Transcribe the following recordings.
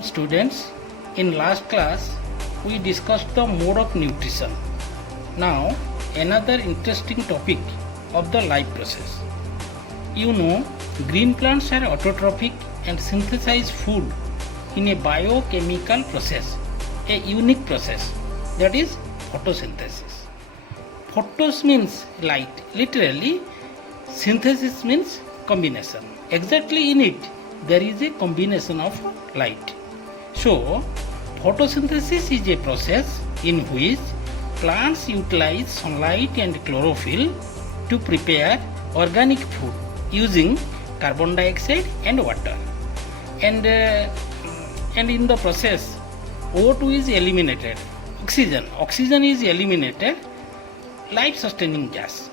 Students, in last class we discussed the mode of nutrition. Now another interesting topic of the life process. You know, green plants are autotrophic and synthesize food in a biochemical process, a unique process, that is photosynthesis. Photos means light, literally synthesis means combination. Exactly in it there is a combination of light. So photosynthesis is a process in which plants utilize sunlight and chlorophyll to prepare organic food using carbon dioxide and water. And in the process O2 is eliminated, oxygen is eliminated, life sustaining gas.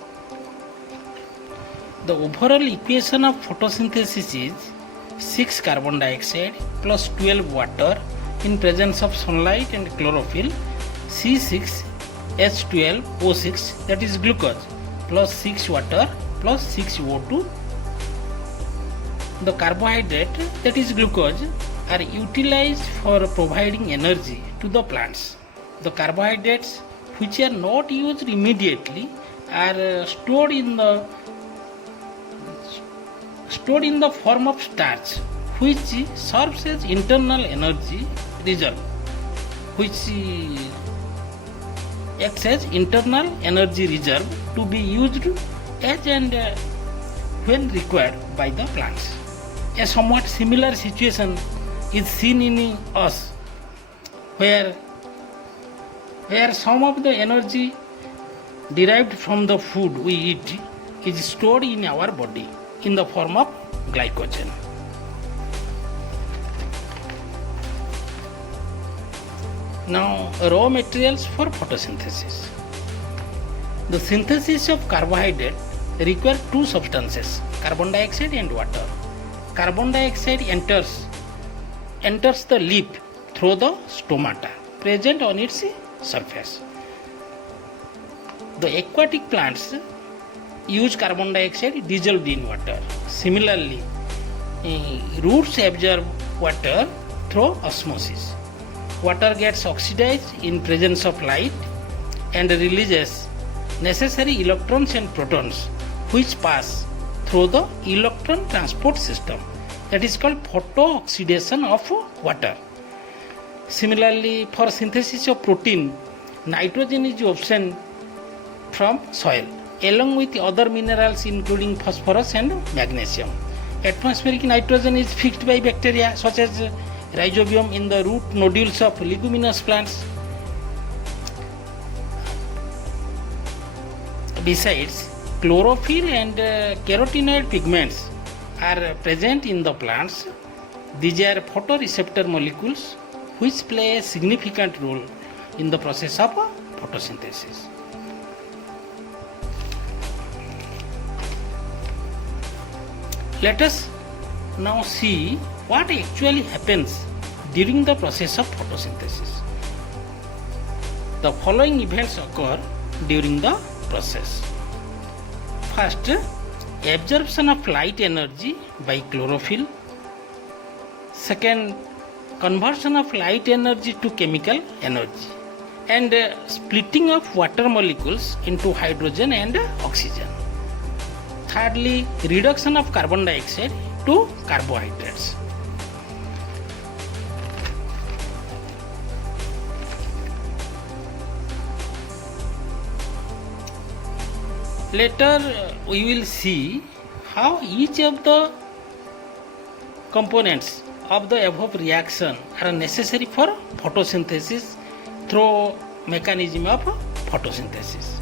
The overall equation of photosynthesis is 6 carbon dioxide plus 12 water in presence of sunlight and chlorophyll, C6H12O6, that is glucose, plus 6 water plus 6 O2. The carbohydrate, that is glucose, are utilized for providing energy to the plants. The carbohydrates which are not used immediately are stored in the form of starch, which serves as internal energy reserve, to be used as and when required by the plants. A somewhat similar situation is seen in us, where some of the energy derived from the food we eat is stored in our body in the form of glycogen. Now, raw materials for photosynthesis. The synthesis of carbohydrate requires two substances, carbon dioxide and water. Carbon dioxide enters the leaf through the stomata present on its surface. The aquatic plants use carbon dioxide dissolved in water. Similarly, roots absorb water through osmosis. Water gets oxidized in presence of light and releases necessary electrons and protons, which pass through the electron transport system. That is called photooxidation of water. Similarly, for synthesis of protein, nitrogen is obtained from soil along with other minerals including phosphorus and magnesium. Atmospheric nitrogen is fixed by bacteria such as rhizobium in the root nodules of leguminous plants. Besides, chlorophyll and carotenoid pigments are present in the plants. These are photoreceptor molecules which play a significant role in the process of photosynthesis. Let us now see what actually happens during the process of photosynthesis. The following events occur during the process. First, absorption of light energy by chlorophyll. Second, conversion of light energy to chemical energy. And splitting of water molecules into hydrogen and oxygen. Thirdly, reduction of carbon dioxide to carbohydrates. Later we will see how each of the components of the above reaction are necessary for photosynthesis through mechanism of photosynthesis.